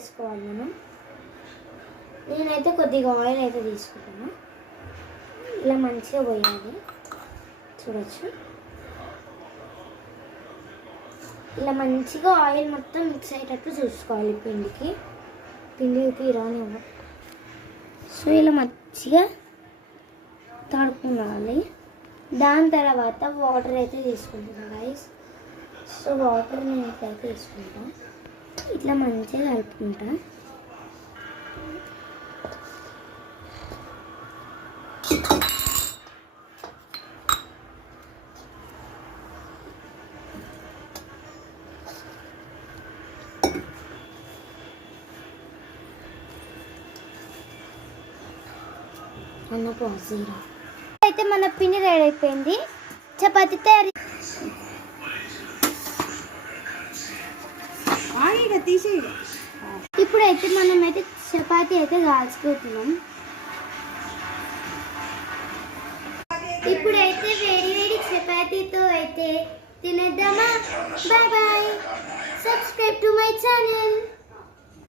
వేసుకోవాలి మనం. నేనైతే కొద్దిగా ఆయిల్ అయితే తీసుకుంటాను. ఇలా మంచిగా పోయాలి. చూడొచ్చు, ఇలా మంచిగా ఆయిల్ మొత్తం మిక్స్ అయ్యేటట్టు చూసుకోవాలి. పిండికి రానివ్వ. సో ఇలా మంచిగా తడుపుకోవాలి. దాని తర్వాత వాటర్ అయితే తీసుకుంటున్నాను గైస్. సో వాటర్ నేను ఇట్లయితే తీసుకుంటాను. ఇట్లా మంచిగా కలుపుకుంటా. అయితే మన పిండి రెడీ అయిపోయింది. చపాతీ తయారీ. ఇప్పుడైతే మనమైతే చపాతీ అయితే కాల్చుకుంటున్నాం. ఇప్పుడైతే వేడి వేడి చపాతీతో అయితే తినేద్దామా. Bye bye. Subscribe to my channel.